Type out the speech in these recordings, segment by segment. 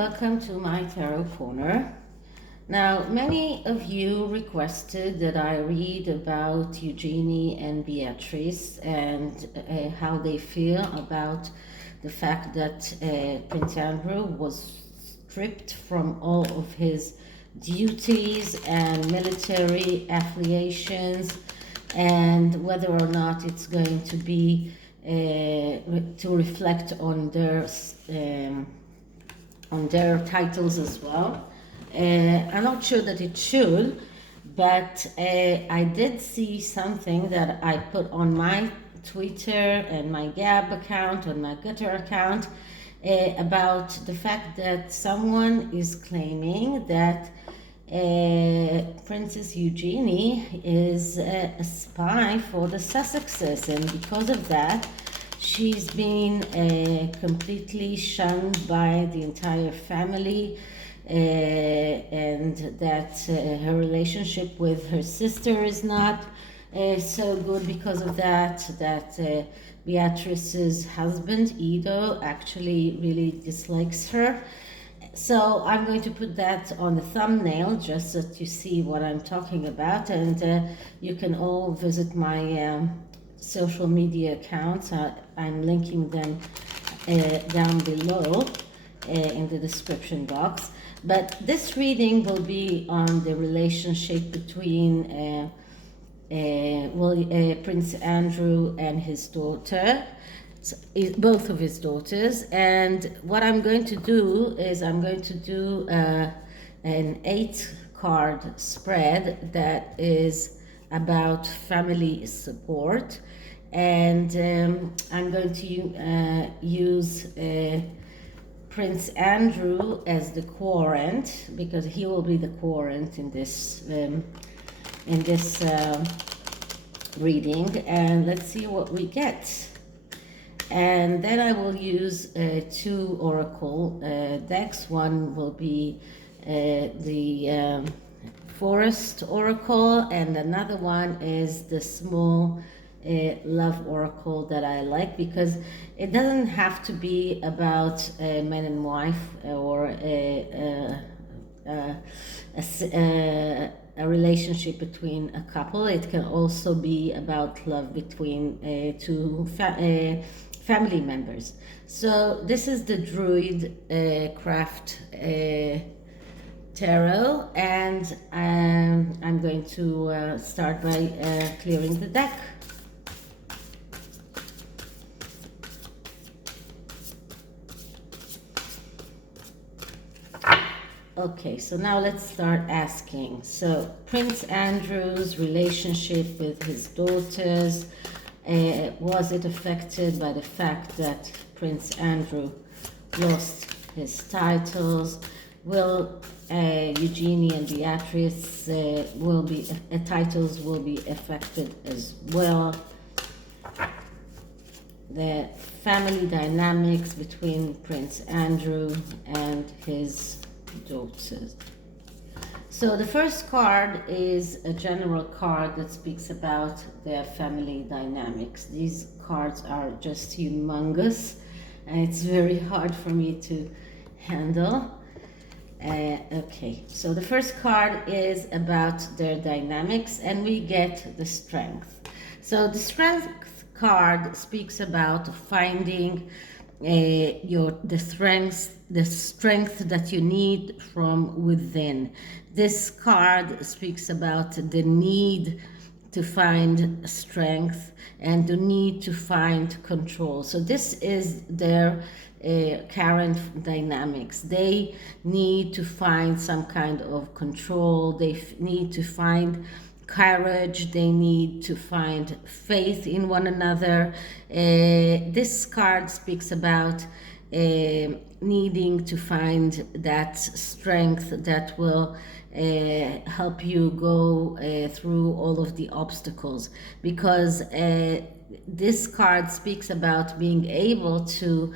welcome to my tarot corner. Now, many of you requested that I read about Eugenie and Beatrice and how they feel about the fact that Prince Andrew was stripped from all of his duties and military affiliations, and whether or not it's going to be to reflect on their titles as well. I'm not sure that it should, but I did see something that I put on my Twitter and my Gab account, on my GETTR account, about the fact that someone is claiming that Princess Eugenie is a spy for the Sussexes, and because of that, she's been completely shunned by the entire family, and that her relationship with her sister is not so good because of that, Beatrice's husband, Ido, actually really dislikes her. So I'm going to put that on the thumbnail just so that you see what I'm talking about, and you can all visit my social media accounts. I'm linking them down below in the description box. But this reading will be on the relationship between Prince Andrew and his daughter, both of his daughters. And what I'm going to do is I'm going to do an 8-card spread that is about family support, and I'm going to use Prince Andrew as the querent, because he will be the querent in this reading, and let's see what we get. And then I will use 2 oracle decks. One will be the Forest Oracle, and another one is the small love oracle that I like, because it doesn't have to be about a man and wife or a relationship between a couple. It can also be about love between two family members. So this is the Druid craft tarot, and I'm going to start by clearing the deck. Okay, so now let's start asking. So Prince Andrew's relationship with his daughters, was it affected by the fact that Prince Andrew lost his titles? Will Eugenie and Beatrice titles will be affected as well? The family dynamics between Prince Andrew and his daughters. So the first card is a general card that speaks about their family dynamics. These cards are just humongous, and it's very hard for me to handle. Okay, so the first card is about their dynamics, and we get the strength. So the strength card speaks about finding the strength that you need from within. This card speaks about the need to find strength and the need to find control. So this is their current dynamics. They need to find some kind of control. They need to find courage. They need to find faith in one another. This card speaks about needing to find that strength that will help you go through all of the obstacles, because this card speaks about being able to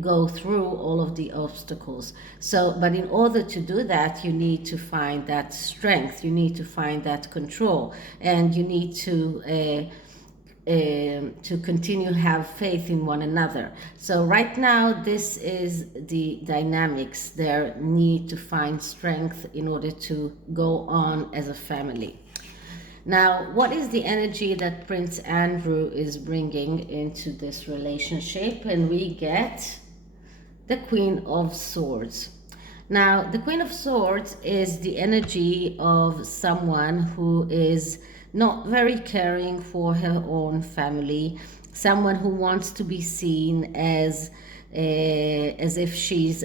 go through all of the obstacles. So, but in order to do that, you need to find that strength, you need to find that control, and you need to to continue have faith in one another. So right now, this is the dynamics, their need to find strength in order to go on as a family. Now, what is the energy that Prince Andrew is bringing into this relationship? And we get the Queen of Swords. Now, the Queen of Swords is the energy of someone who is not very caring for her own family, someone who wants to be seen as if she's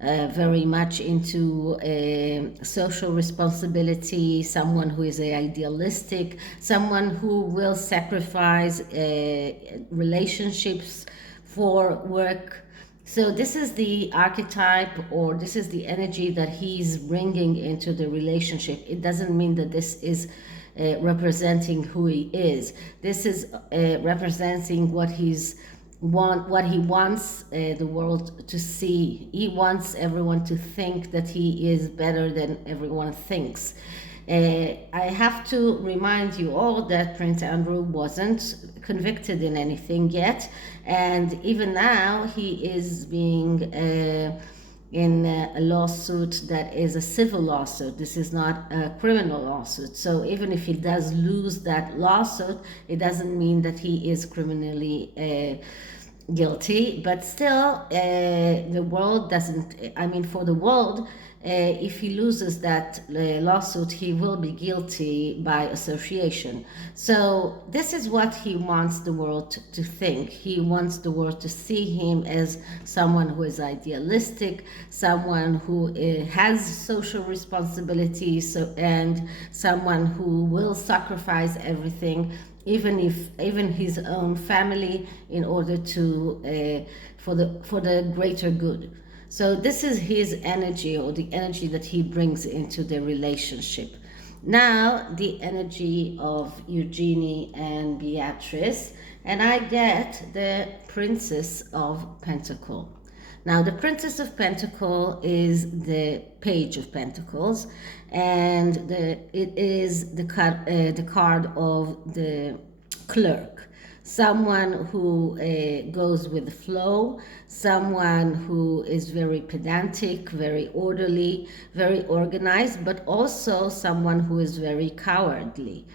very much into social responsibility, someone who is idealistic, someone who will sacrifice relationships for work. So this is the archetype, or this is the energy that he's bringing into the relationship. It doesn't mean that this is representing who he is. This is representing what he wants the world to see. He wants everyone to think that he is better than everyone thinks. I have to remind you all that Prince Andrew wasn't convicted in anything yet, and even now he is being in a lawsuit that is a civil lawsuit. This is not a criminal lawsuit. So even if he does lose that lawsuit, it doesn't mean that he is criminally guilty. But still, the world doesn't, I mean, for the world, if he loses that lawsuit, he will be guilty by association. So this is what he wants the world to think. He wants the world to see him as someone who is idealistic, someone who has social responsibility, and someone who will sacrifice everything, even his own family, in order to for the greater good. So this is his energy, or the energy that he brings into the relationship. Now, the energy of Eugenie and Beatrice, and I get the Princess of Pentacle. Now, the Princess of Pentacle is the Page of Pentacles, and it is the card of the clerk. Someone who goes with the flow, someone who is very pedantic, very orderly, very organized, but also someone who is very cowardly,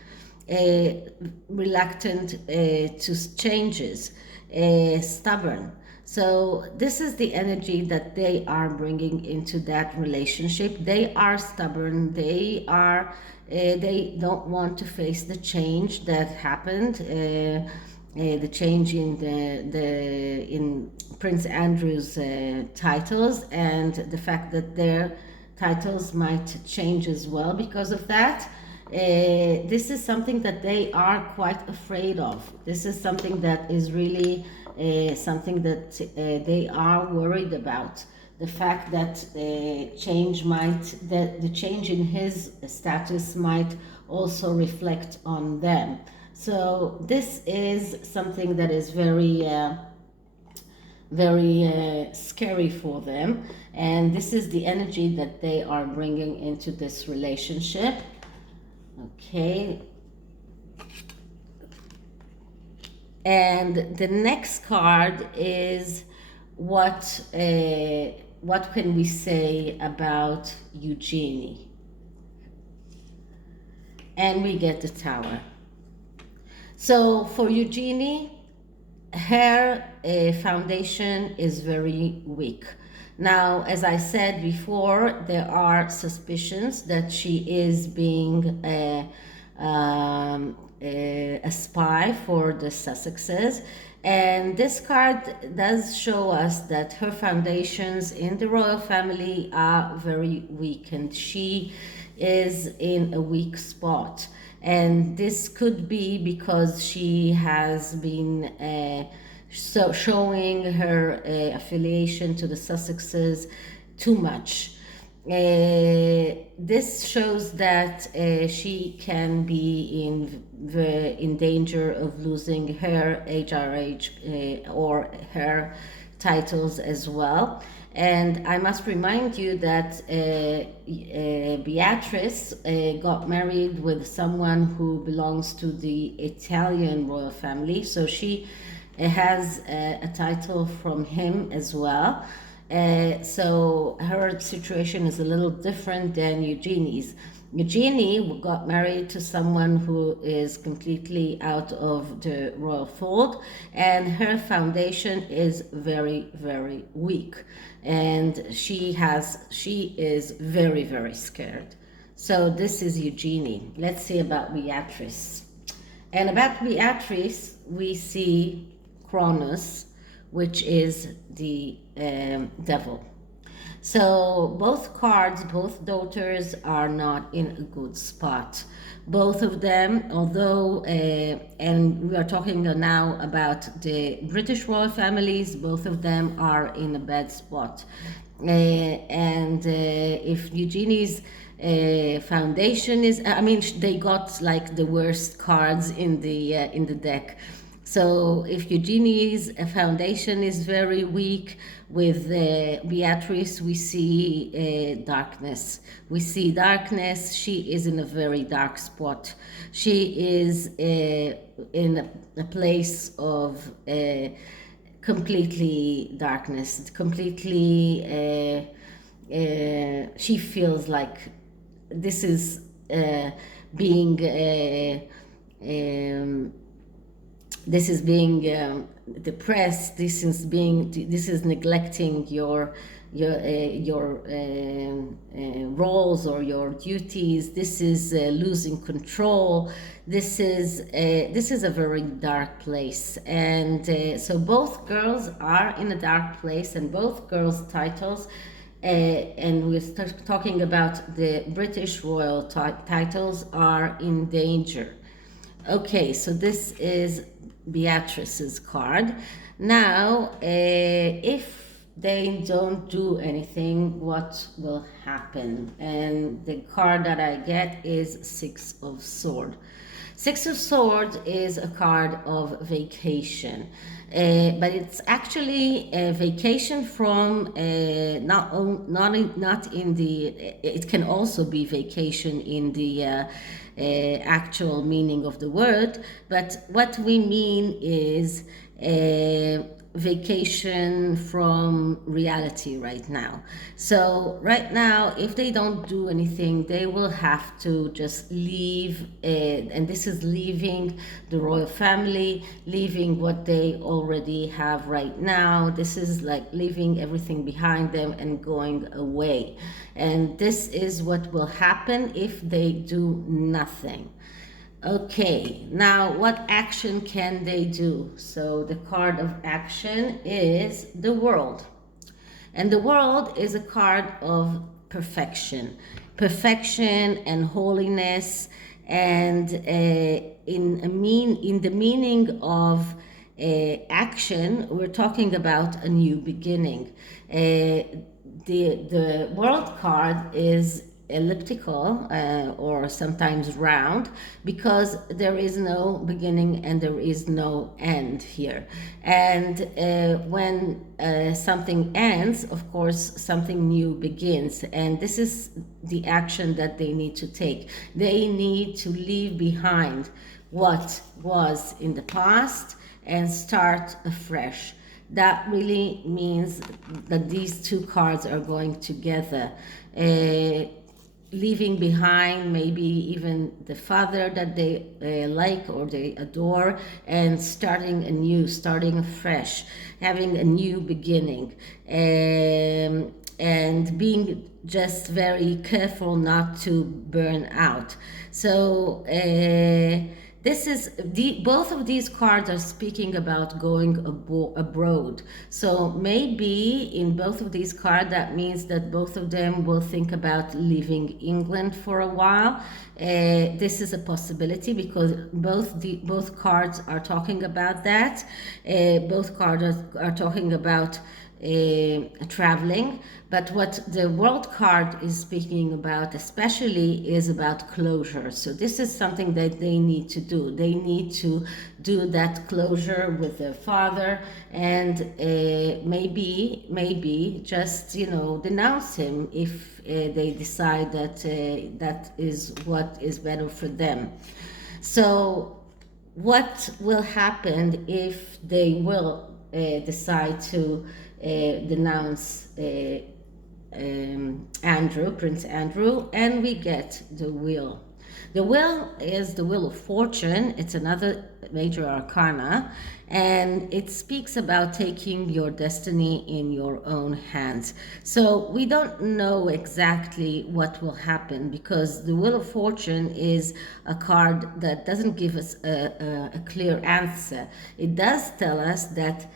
reluctant to changes, stubborn. So this is the energy that they are bringing into that relationship. They are stubborn. They don't want to face the change that happened. The change in Prince Andrew's titles, and the fact that their titles might change as well because of that. This is something that they are quite afraid of. This is something that is really something that they are worried about. The fact that the change in his status might also reflect on them. So this is something that is very scary for them, and this is the energy that they are bringing into this relationship. Okay. And the next card is what can we say about Eugenie? And we get the Tower. So for Eugenie, her foundation is very weak. Now, as I said before, there are suspicions that she is being a spy for the Sussexes. And this card does show us that her foundations in the royal family are very weak, and she is in a weak spot. And this could be because she has been showing her affiliation to the Sussexes too much. This shows that she can be in danger of losing her HRH or her titles as well. And I must remind you that Beatrice got married with someone who belongs to the Italian royal family. So she has a title from him as well. So her situation is a little different than Eugenie's. Eugenie got married to someone who is completely out of the royal fold, and her foundation is very, very weak, and she is very, very scared. So this is Eugenie. Let's see about Beatrice. And about Beatrice, we see Cronus, which is the devil. So both cards, both daughters are not in a good spot. Both of them, although, and we are talking now about the British royal families, both of them are in a bad spot. If Eugenie's foundation is, I mean, they got like the worst cards in the deck. So if Eugenie's foundation is very weak, with Beatrice, we see darkness. We see darkness. She is in a very dark spot. She is in a place of completely darkness, completely, she feels like this is being depressed. This is neglecting your roles or your duties. This is losing control. This is a very dark place, and so both girls are in a dark place, and both girls' titles. And we're talking about the British royal titles are in danger. Okay, so this is Beatrice's card. Now, if they don't do anything, what will happen? And the card that I get is Six of Swords. Six of Swords is a card of vacation, but it's actually a vacation from not in the. It can also be vacation in the actual meaning of the word, but what we mean is vacation from reality right now. So right now, if they don't do anything, they will have to just leave, and this is leaving the royal family, leaving what they already have right now. This is like leaving everything behind them and going away. And this is what will happen if they do nothing. Okay, now what action can they do? So the card of action is the World. And the World is a card of perfection. Perfection and holiness, and in the meaning of action, we're talking about a new beginning. The World card is elliptical or sometimes round, because there is no beginning and there is no end here. And when something ends, of course, something new begins. And this is the action that they need to take. They need to leave behind what was in the past and start afresh. That really means that these two cards are going together. Leaving behind maybe even the father that they like or they adore, and starting anew, starting afresh, having a new beginning, and being just very careful not to burn out. So this is both of these cards are speaking about going abroad. So maybe in both of these cards, that means that both of them will think about leaving England for a while. This is a possibility because both cards are talking about that. Both cards are talking about traveling. But what the world card is speaking about especially is about closure. So this is something that they need to do. They need to do that closure with their father, and maybe just, you know, denounce him if they decide that that is what is better for them. So what will happen if they will decide to denounce Andrew, Prince Andrew, and we get the wheel. The wheel is the wheel of fortune. It's another major arcana, and it speaks about taking your destiny in your own hands. So we don't know exactly what will happen, because the wheel of fortune is a card that doesn't give us a clear answer. It does tell us that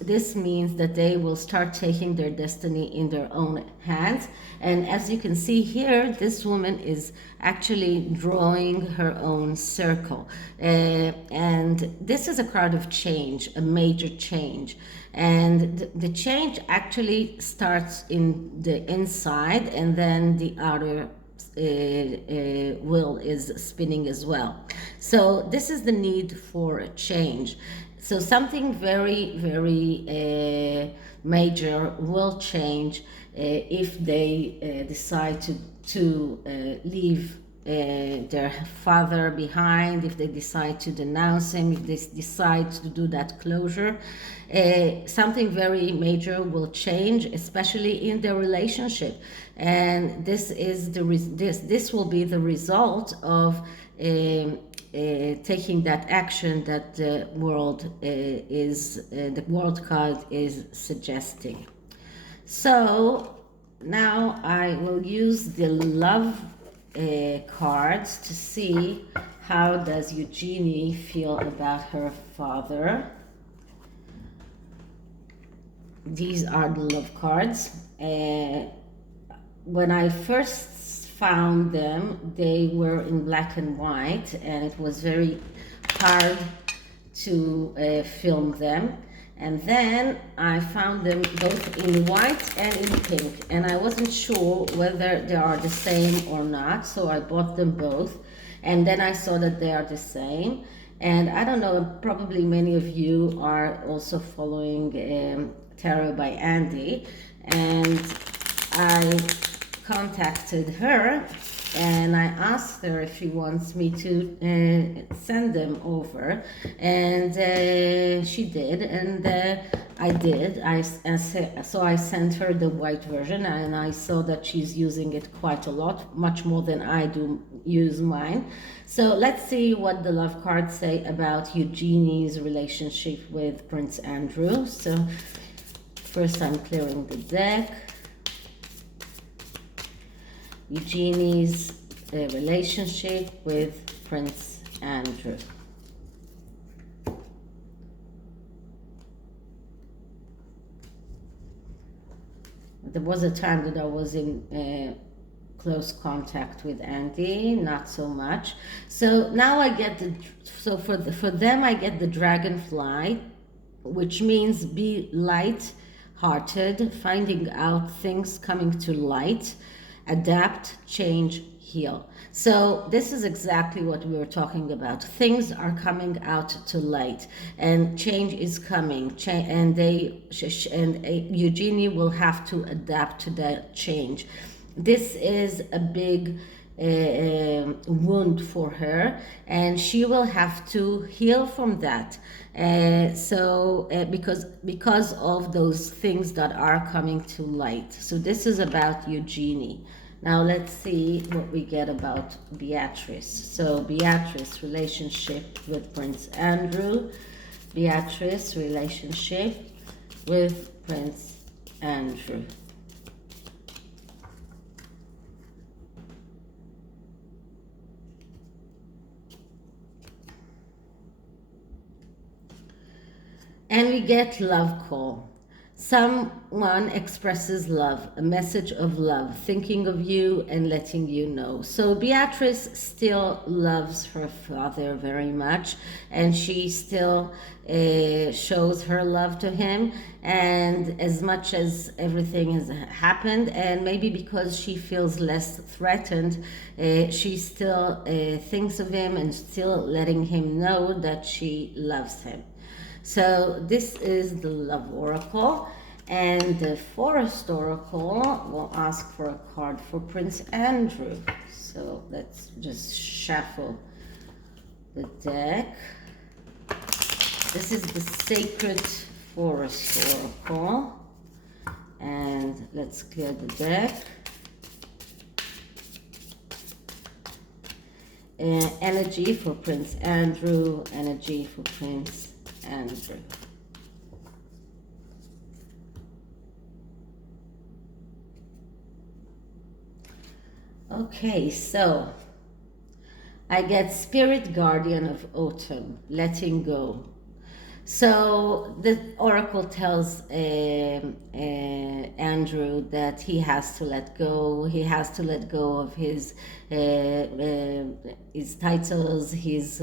this means that they will start taking their destiny in their own hands. And as you can see here, this woman is actually drawing her own circle. And this is a card of change, a major change. And the change actually starts in the inside, and then the outer wheel is spinning as well. So this is the need for a change. So something very, very major will change if they decide to leave their father behind, if they decide to denounce him, if they decide to do that closure. Something very major will change, especially in their relationship, and this is this will be the result of taking that action that the world the world card is suggesting. So now I will use the love cards to see how does Eugenie feel about her father. These are the love cards. When I first found them, they were in black and white, and it was very hard to film them. And then I found them both in white and in pink, and I wasn't sure whether they are the same or not, so I bought them both, and then I saw that they are the same. And I don't know, probably many of you are also following Tarot by Andy, and I contacted her and I asked her if she wants me to send them over, and she did, and I did. So I sent her the white version, and I saw that she's using it quite a lot, much more than I do use mine. So let's see what the love cards say about Eugenie's relationship with Prince Andrew. So first I'm clearing the deck. Eugenie's relationship with Prince Andrew. There was a time that I was in close contact with Andy, not so much. So now I get for them I get the dragonfly, which means be light-hearted, finding out things coming to light, adapt, change, heal. So this is exactly what we were talking about. Things are coming out to light, and change is coming. And Eugenie will have to adapt to that change. This is a big wound for her, and she will have to heal from that. Because of those things that are coming to light. So this is about Eugenie. Now let's see what we get about Beatrice. So Beatrice, relationship with Prince Andrew. Beatrice, relationship with Prince Andrew. And we get love call. someone expresses love, a message of love, thinking of you and letting you know. So Beatrice still loves her father very much, and she still shows her love to him. And as much as everything has happened, and maybe because she feels less threatened, she still thinks of him and still letting him know that she loves him. So this is the Love Oracle. And the Forest Oracle will ask for a card for Prince Andrew. So let's just shuffle the deck. This is the Sacred Forest Oracle. And let's clear the deck. Energy for Prince Andrew, energy for Prince Andrew. Okay, so I get Spirit Guardian of Autumn, letting go. So the oracle tells Andrew that he has to let go. He has to let go of his titles, his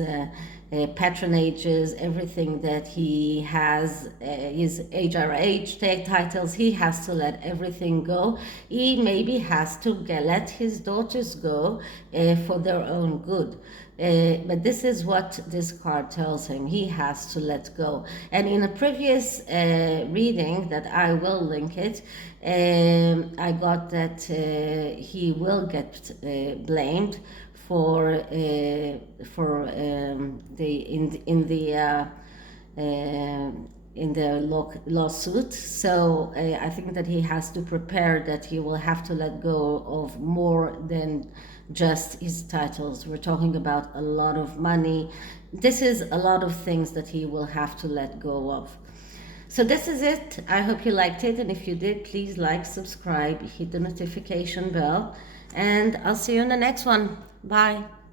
patronages, everything that he has, his HRH titles. He has to let everything go. He maybe has to let his daughters go for their own good. But this is what this card tells him. He has to let go. And in a previous reading that I will link it, I got that he will get blamed for in the lawsuit. So I think that he has to prepare that he will have to let go of more than just his titles. We're talking about a lot of money. This is a lot of things that he will have to let go of. So this is it. I hope you liked it, and if you did, please like, subscribe, hit the notification bell, and I'll see you in the next one. Bye.